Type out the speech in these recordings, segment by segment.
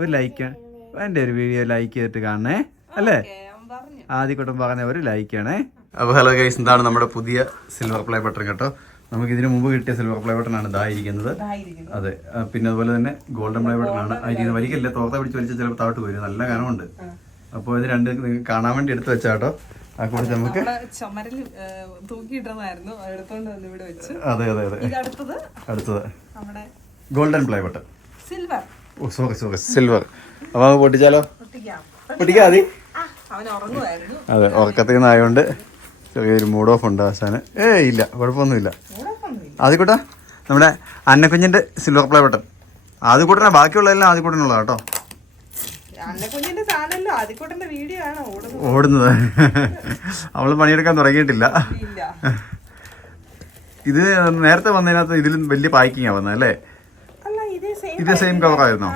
ഒരു ലൈക്ക്, എൻ്റെ ഒരു വീഡിയോ ലൈക്ക് ചെയ്തിട്ട് കാണണേ അല്ലേ? ആദ്യക്കൂട്ടം പറഞ്ഞ ഒരു ലൈക്കാണേ. അപ്പോൾ ഹലോ ഗൈസ്, എന്താണ് നമ്മുടെ പുതിയ സിൽവർ പ്ലേ ബട്ടൺ കേട്ടോ. നമുക്ക് ഇതിന് മുമ്പ് കിട്ടിയ സിൽവർ പ്ലേ ബട്ടൺ ആണ് ഇതായിരിക്കുന്നത്. അതെ, പിന്നെ അതുപോലെ തന്നെ ഗോൾഡൻ പ്ലേ ബട്ടൺ ആണ് ആയിരിക്കുന്നത്. വരികല്ലേ, തോർത്ത പിടിച്ച് വലിച്ച് ചിലപ്പോൾ താഴോട്ട് വരും, നല്ല കനമുണ്ട്. അപ്പോൾ ഇത് രണ്ട് കാണാൻ വേണ്ടി എടുത്ത് വെച്ചാട്ടോ. ആ കൂടെ നമുക്ക് അതെ അതെ അതെ അടുത്തത് ഗോൾഡൻ പ്ലേ ബട്ടൺ, സിൽവർ. അപ്പൊ നമുക്ക് പൊട്ടിച്ചാലോ? പൊട്ടിക്കാ മതി. അതെ, ഉറക്കത്തിൽ നിന്നായോണ്ട് ചെറിയൊരു മൂഡ് ഓഫ് ഉണ്ട് ആശാന്. ഇല്ല, കുഴപ്പമൊന്നുമില്ല. ആദ്യക്കൂട്ടാ നമ്മുടെ അന്നക്കുഞ്ഞിന്റെ സിൽവർ പ്ലേ ബട്ടൺ. ആദ്യക്കൂട്ടനെ ബാക്കിയുള്ളതെല്ലാം ആദ്യക്കൂട്ടനുള്ള കേട്ടോ. ഓടുന്നത് അവള് പണിയെടുക്കാൻ തുടങ്ങിയിട്ടില്ല. ഇത് നേരത്തെ വന്നതിനകത്ത് ഇതിലും വലിയ പാക്കിങ്ങാ വന്നത് അല്ലേ? ഇത് സെയിം കവർ ആയിരുന്നോ?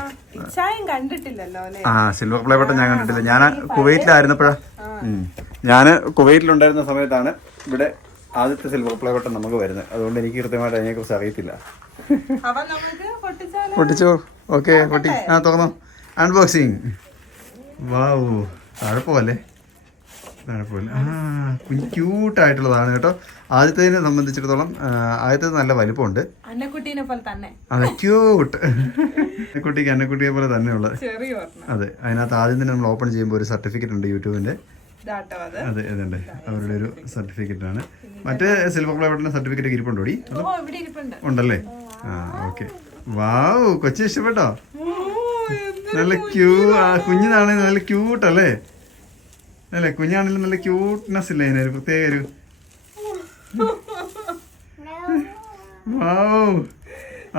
സിൽവർ പ്ലേ ബട്ടൺ ഞാൻ കണ്ടിട്ടില്ല. ഞാൻ കുവൈറ്റിലായിരുന്നപ്പോഴാ, ഞാൻ കുവൈറ്റിലുണ്ടായിരുന്ന സമയത്താണ് ഇവിടെ ആദ്യത്തെ സിൽവർ പ്ലേ ബട്ടൺ നമുക്ക് വരുന്നത്. അതുകൊണ്ട് എനിക്ക് കൃത്യമായിട്ട് അതിനെ കുറിച്ച് അറിയത്തില്ല. പൊട്ടിച്ചോ? ഓക്കെ, പൊട്ടി. തുറന്നോ. അൺബോക്സിങ്. വാവ്, കുഴപ്പമല്ലേ? കുഴപ്പമില്ല. കുഞ്ഞ് ക്യൂട്ടായിട്ടുള്ളതാണ് കേട്ടോ. ആദ്യത്തേതിനെ സംബന്ധിച്ചിടത്തോളം ആദ്യത്തേത് നല്ല വലിപ്പമുണ്ട്. അതെ, ക്യൂട്ട്. അന്നക്കുട്ടിയെ പോലെ തന്നെയുള്ളത്. അതെ, അതിനകത്ത് ആദ്യം തന്നെ നമ്മൾ ഓപ്പൺ ചെയ്യുമ്പോൾ ഒരു സർട്ടിഫിക്കറ്റ് ഉണ്ട് യൂട്യൂബിന്റെ. അതെ, അതുണ്ട്, അവരുടെ ഒരു സർട്ടിഫിക്കറ്റ് ആണ്. മറ്റേ സിൽവർ പ്ലേ ബട്ടന്റെ സർട്ടിഫിക്കറ്റ് ഇരിപ്പുണ്ടോ? ഉണ്ടല്ലേ? ഓക്കെ. വാവ്, കൊച്ചി ഇഷ്ടപ്പെട്ടോ? നല്ല കുഞ്ഞിനാണ്, നല്ല ക്യൂട്ട് അല്ലേ? അല്ലേ, കുഞ്ഞാണെങ്കിലും നല്ല ക്യൂട്ട്നെസ് ഇല്ലേ അതിനൊരു പ്രത്യേക ഒരു. വാവ്,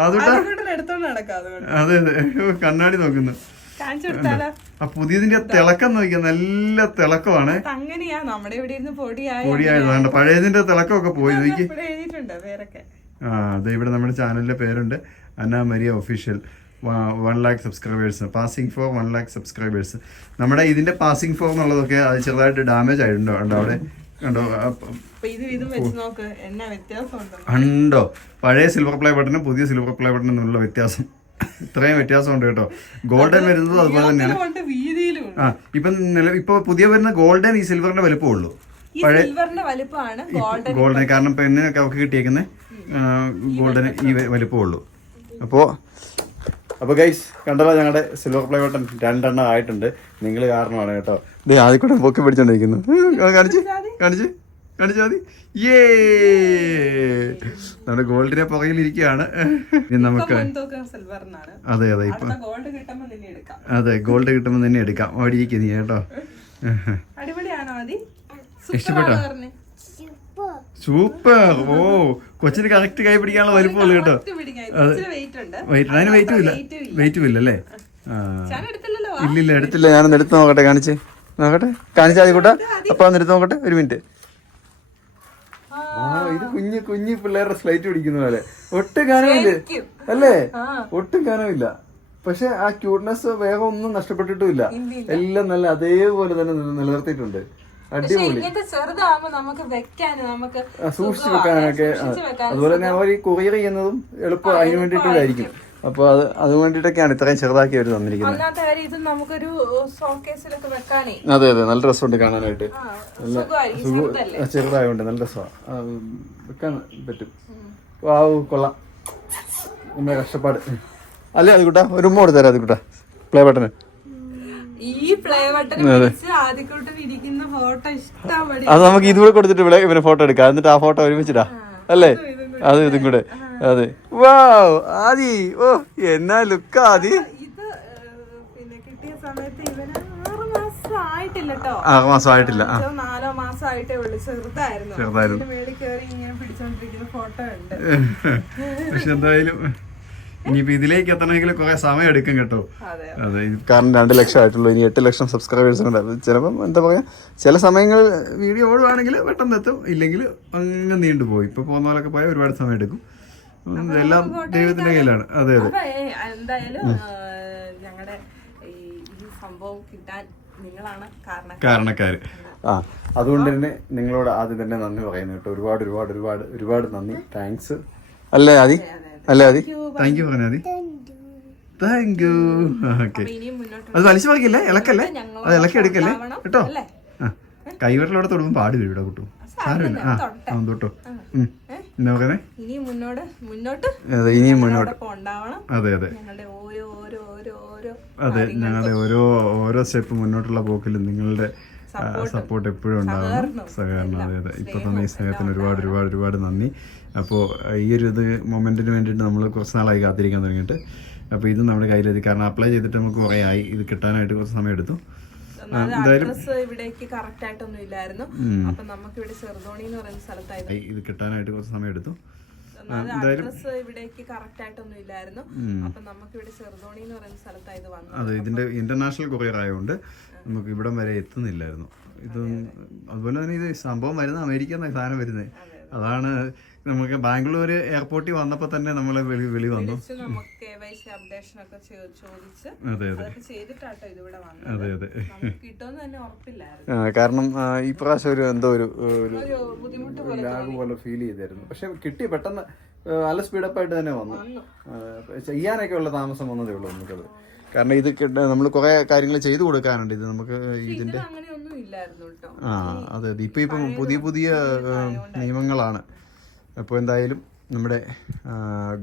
അതുട്ടാ. അതെ അതെ, കണ്ണാടി നോക്കുന്നു. ആ പുതിയതിന്റെ തിളക്കം നോക്കിയാ, നല്ല തിളക്കമാണ്. പൊടിയായതാണ്, പഴയതിന്റെ തിളക്കമൊക്കെ പോയി നോക്കി. അതെ, ഇവിടെ നമ്മുടെ ചാനലിന്റെ പേരുണ്ട്, Anna Maria official. 1 lakh subscribers, passing for 1 lakh subscribers. നമ്മുടെ ഇതിന്റെ പാസിംഗ് ഫോർ എന്നുള്ളതൊക്കെ അത് ചെറുതായിട്ട് ഡാമേജ് ആയിട്ടുണ്ടോ? അവിടെ കണ്ടോ? ഉണ്ടോ? പഴയ സിൽവർ പ്ലേ ബട്ടനും പുതിയ സിൽവർ പ്ലേ ബട്ടനും തമ്മിലുള്ള വ്യത്യാസം ഇത്രയും വ്യത്യാസമുണ്ട് കേട്ടോ. ഗോൾഡൻ വരുന്നത് അതുപോലെ തന്നെയാണ്. ഇപ്പൊ പുതിയ വരുന്ന ഗോൾഡൻ ഈ സിൽവറിന്റെ വലുപ്പമുള്ളൂ. പഴയ ഗോൾഡൻ, കാരണം പെണ്ണിനൊക്കെ അവർക്ക് കിട്ടിയേക്കുന്നത് ഗോൾഡന് ഈ വലുപ്പമുള്ളൂ. അപ്പോൾ ഗൈസ് കണ്ടല്ലോ, ഞങ്ങളുടെ സിൽവർ പ്ലേ ബട്ടൺ 2 എണ്ണം ആയിട്ടുണ്ട്. നിങ്ങൾ കാരണമാണ് കേട്ടോ. ഇത് ആദ്യം കൂടെ പൊക്കി പിടിച്ചോണ്ടിരിക്കുന്നു. കാണിച്ച് മതി. നമ്മുടെ ഗോൾഡിനെ പുറകിലിരിക്കുകയാണ്. നമുക്ക് അതെ അതെ, ഇപ്പൊ അതെ, ഗോൾഡ് കിട്ടുമ്പോൾ തന്നെ എടുക്കാം. അവിടെ ഇരിക്കും നീ കേട്ടോ. ഇഷ്ടപ്പെട്ടോ? സൂപ്പർ. ഓ, കൊച്ചിന് കറക്റ്റ് കൈ പിടിക്കാനുള്ള വലിപ്പമുള്ളൂ കേട്ടോ. അതിന് വെയിറ്റും ഇല്ല അല്ലേ? ഇല്ലില്ല, എടുത്തില്ല. ഞാനൊന്ന് എടുത്ത് നോക്കട്ടെ. കാണിച്ചാൽ മതി കൂട്ടാ. അപ്പൊ ഒന്ന് എടുത്ത് നോക്കട്ടെ, ഒരു മിനിറ്റ്. ഇത് കുഞ്ഞു പിള്ളേരുടെ സ്ലൈറ്റ് പിടിക്കുന്ന പോലെ. ഒട്ടും കനമില്ല അല്ലേ? ഒട്ടും കനമില്ല. പക്ഷെ ആ ക്യൂട്ട്നെസ് വേഗം ഒന്നും നഷ്ടപ്പെട്ടിട്ടും ഇല്ല. എല്ലാം നല്ല അതേപോലെ തന്നെ നിലനിർത്തിയിട്ടുണ്ട്. അടിപൊളി. സൂക്ഷിച്ചു വെക്കാനൊക്കെ. അതുപോലെ തന്നെ അവർ കൊറിയർ ചെയ്യുന്നതും എളുപ്പം അതിന് വേണ്ടിയിട്ടായിരിക്കും. അപ്പൊ അത് വേണ്ടിയിട്ടൊക്കെയാണ് ഇത്രയും ചെറുതാക്കി അവർ തന്നിരിക്കുന്നത്. അതെ അതെ, നല്ല രസമുണ്ട് കാണാനായിട്ട്. ചെറുതായോണ്ട് നല്ല രസമാണ്, വെക്കാൻ പറ്റും. വാവ്, കൊള്ളാം. നമ്മുടെ കഷ്ടപ്പാട് അല്ലേ അത് കൂട്ടാ? ഒരു ഉമ്മ കൊടുത്തരാം അത് കൂട്ടാ പ്ലേ ബട്ടന്. അത് നമുക്ക് ഇതുകൂടെ കൊടുത്തിട്ട് ഇവനെ ഫോട്ടോ എടുക്കാം, എന്നിട്ട് ആ ഫോട്ടോ ഒരുമിച്ചിടാ അല്ലേ? അത് ഇതും കൂടെ. അതെ, വാവ് ആദി. ഓ, എന്നാ ലുക്കാ ആദി. 6 മാസം ആയിട്ടില്ല. 4 മാസമായിട്ടേ ഉള്ളൂ. ചെറുതായിരുന്നു. പക്ഷെ എന്തായാലും ഇനിയിപ്പോ ഇതിലേക്ക് എത്തണമെങ്കിൽ കുറെ സമയം എടുക്കും കേട്ടോ. അതെ, കാരണം 2 ലക്ഷം ആയിട്ടുള്ളൂ. ഇനി 8 ലക്ഷം സബ്സ്ക്രൈബേഴ്സ് ഉണ്ട്. ചിലപ്പം എന്താ പറയാ, ചില സമയങ്ങളിൽ വീഡിയോ ഓടുവാണെങ്കിൽ പെട്ടെന്ന് എത്തും, ഇല്ലെങ്കിൽ അങ്ങ് നീണ്ടുപോയി. ഇപ്പൊ പോകുന്ന പോലൊക്കെ പോയാൽ ഒരുപാട് സമയം എടുക്കും. എല്ലാം ദൈവത്തിന്റെ കയ്യിലാണ്. അതെ അതെ, എന്തായാലും ഞങ്ങളുടെ ഈ സംഭവം കിട്ടാൻ നിങ്ങളാണ് കാരണക്കാര്. അതുകൊണ്ട് തന്നെ നിങ്ങളോട് ആദ്യം തന്നെ നന്ദി പറയുന്നു കേട്ടോ. ഒരുപാട് നന്ദി. താങ്ക്സ് അല്ലേ ആദി? താങ്ക് യു പറഞ്ഞ ആദി. Thank you. ഓക്കെ, അപ്പൊ ഇനിയും മുന്നോട്ട് അത് വലിച്ചു പറിക്കില്ലേ, ഇളക്കല്ലേ, അത് ഇളക്കി എടുക്കല്ലേ കേട്ടോ. അല്ലേ? ആ, കൈവിരലോടെ തൊടുമ്പോൾ പാട് വീഴും ഇവിടെ കുട്ടു. സാരമില്ല. ആ തൊട്ടോ. നോക്കണേ, ഇനിയും മുന്നോട്ട് അതെ, ഇനിയും മുന്നോട്ട്. ഉണ്ടാവണം. അതെ അതെ ഞങ്ങളുടെ ഓരോ അതെ, ഞങ്ങളുടെ ഓരോ സ്റ്റെപ്പ് മുന്നോട്ടുള്ള പോക്കിലും നിങ്ങളുടെ സപ്പോർട്ട് എപ്പോഴും ഉണ്ടാവണം, സഹകരണം. അതെ അതെ, ഇപ്പൊ തന്നെ ഈ സ്നേഹത്തിന് ഒരുപാട് നന്ദി. അപ്പോൾ ഈ ഒരു മൊമെന്റിന് വേണ്ടിയിട്ട് നമ്മൾ കുറച്ച് നാളായി കാത്തിരിക്കാൻ തുടങ്ങിയിട്ട്. അപ്പോൾ ഇത് നമ്മുടെ കയ്യിലെത്തി. കാരണം അപ്ലൈ ചെയ്തിട്ട് നമുക്ക് കുറേ ആയി, ഇത് കിട്ടാനായിട്ട് കുറച്ച് സമയം എടുത്തു. ഇവിടേക്ക് കറക്റ്റ് ആയിട്ടൊന്നും ഇല്ലായിരുന്നു. അപ്പൊ നമുക്ക് ഇവിടെ ചെറുതോണി എന്ന് പറയുന്ന സ്ഥലത്തായിരുന്നു ഇത് കിട്ടാനായിട്ട് കുറച്ച് സമയം എടുത്തു. ഇവിടേക്ക് കറക്റ്റ് ആയിട്ടൊന്നും ഇല്ലായിരുന്നു. അപ്പൊ നമുക്ക് ഇവിടെ ചെറുതോണി എന്ന് പറയുന്ന സ്ഥലത്തായത് വന്നത്. അതെ, ഇതിന്റെ ഇന്റർനാഷണൽ കൊറിയർ ആയതുകൊണ്ട് നമുക്ക് ഇവിടം വരെ എത്തുന്നില്ലായിരുന്നു. ഇത് അതുപോലെ തന്നെ ഇത് സംഭവം വരുന്നത് അമേരിക്ക എന്നാണ് സാധനം വരുന്നത്. അതാണ് നമുക്ക് ബാംഗ്ലൂർ എയർപോർട്ടിൽ വന്നപ്പോ തന്നെ നമ്മളെ വിളി വന്നു. അതെ കാരണം ഈ പ്രാവശ്യം ഒരു എന്തോ ഒരു ലാഗ് പോലെ ഫീൽ ചെയ്തായിരുന്നു. പക്ഷെ കിട്ടി പെട്ടെന്ന്, നല്ല സ്പീഡപ്പ് ആയിട്ട് തന്നെ വന്നു. ചെയ്യാനൊക്കെ ഉള്ള താമസം വന്നതേ ഉള്ളൂ നമുക്കത്. കാരണം ഇത് നമ്മൾ കുറെ കാര്യങ്ങൾ ചെയ്തു കൊടുക്കാനുണ്ട്. ഇത് നമുക്ക് ഇതിന്റെ അതെ അതെ, ഇപ്പം പുതിയ നിയമങ്ങളാണ്. അപ്പോൾ എന്തായാലും നമ്മുടെ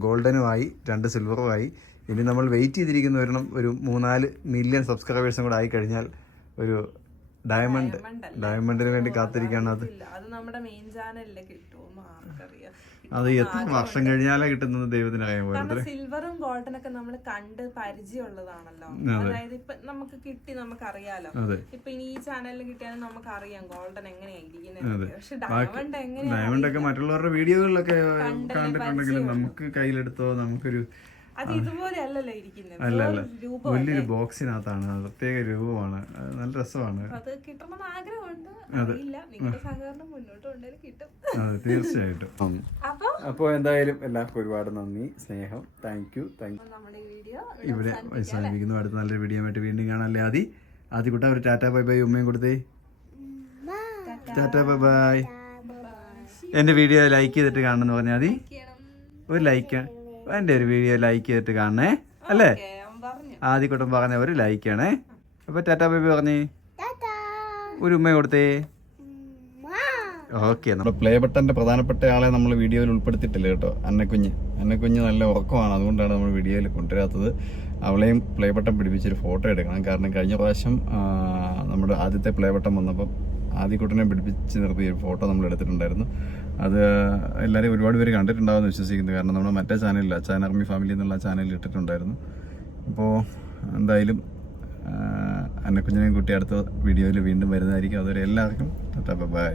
ഗോൾഡനുമായി 2 സിൽവറുമായി ഇനി നമ്മൾ വെയിറ്റ് ചെയ്തിരിക്കുന്ന ഒരു 3-4 മില്യൺ സബ്സ്ക്രൈബേഴ്സും കൂടെ ആയിക്കഴിഞ്ഞാൽ ഒരു ഡയമണ്ടിന് വേണ്ടി കാത്തിരിക്കുകയാണ്. അത് എത്ര വർഷം കഴിഞ്ഞാലേ കിട്ടുന്നത് ദൈവത്തിനറിയാൻ പോലെ. സിൽവറും ഗോൾഡനും ഒക്കെ നമ്മൾ കണ്ട് പരിചയമുള്ളതാണല്ലോ. അതായത് ഇപ്പൊ നമുക്ക് കിട്ടി, നമുക്കറിയാലോ. ഇപ്പൊ ഇനി ഈ ചാനലിൽ കിട്ടിയാലും നമുക്കറിയാം ഗോൾഡൻ എങ്ങനെയായിരിക്കുന്നത്. പക്ഷെ ഡയമണ്ട് ഒക്കെ മറ്റുള്ളവരുടെ വീഡിയോകളിലൊക്കെ കണ്ടിട്ടുണ്ടെങ്കിലും നമുക്ക് കയ്യിലെടുത്തോ നമുക്കൊരു അല്ല വലിയൊരു ബോക്സിനകത്താണ്, പ്രത്യേക രൂപമാണ്, നല്ല രസമാണ്. അതെ, തീർച്ചയായിട്ടും. അപ്പോൾ എന്തായാലും എല്ലാവർക്കും ഒരുപാട് നന്ദി, സ്നേഹം, താങ്ക് യു. ഇവിടെ അവസാനിപ്പിക്കുന്നു. അടുത്ത നല്ലൊരു വീഡിയോ ആയിട്ട് വീണ്ടും കാണാല്ലേ. ആദ്യ കുട്ട ഒരു ടാറ്റാ ബൈ ബൈ ഉമ്മയും കൊടുത്തേ. Tata bye bye. എൻ്റെ വീഡിയോ ലൈക്ക് ചെയ്തിട്ട് കാണണമെന്ന് പറഞ്ഞാൽ മതി. ഒരു ലൈക്ക്, എൻ്റെ ഒരു വീഡിയോ ലൈക്ക് ചെയ്തിട്ട് കാണണേ, അല്ലേ? ആദ്യക്കൂട്ടം പറഞ്ഞ ഒരു ലൈക്കാണേ. അപ്പോൾ ടാറ്റാ ബൈ ബൈ പറഞ്ഞേ, ഒരു ഉമ്മ കൊടുത്തേ. ഓക്കെ, നമ്മുടെ പ്ലേ ബട്ടൻ്റെ പ്രധാനപ്പെട്ട ആളെ നമ്മൾ വീഡിയോയിൽ ഉൾപ്പെടുത്തിയിട്ടില്ല കേട്ടോ. അന്നക്കുഞ്ഞ് നല്ല ഉറക്കമാണ്, അതുകൊണ്ടാണ് നമ്മൾ വീഡിയോയിൽ കൊണ്ടുവരാത്തത്. അവളെയും പ്ലേ ബട്ടൺ പിടിപ്പിച്ചൊരു ഫോട്ടോ എടുക്കണം. കാരണം കഴിഞ്ഞ പ്രാവശ്യം നമ്മുടെ ആദ്യത്തെ പ്ലേ ബട്ടൺ വന്നപ്പം ആദ്യക്കുട്ടനെ പിടിപ്പിച്ച് നിർത്തിയ ഫോട്ടോ നമ്മൾ എടുത്തിട്ടുണ്ടായിരുന്നു. അത് എല്ലാവരും ഒരുപാട് പേര് കണ്ടിട്ടുണ്ടാവുമെന്ന് വിശ്വസിക്കുന്നു. കാരണം നമ്മുടെ മറ്റേ ചാനലിൽ അച്ചാൻ ആർമി ഫാമിലി എന്നുള്ള ചാനലിൽ ഇട്ടിട്ടുണ്ടായിരുന്നു. അപ്പോൾ എന്തായാലും അന്നക്കുഞ്ഞിനെയും കുട്ടി അടുത്ത വീഡിയോയിൽ വീണ്ടും വരുന്നതായിരിക്കും. അതുവരെ എല്ലാവർക്കും ടാറ്റാ ബൈ.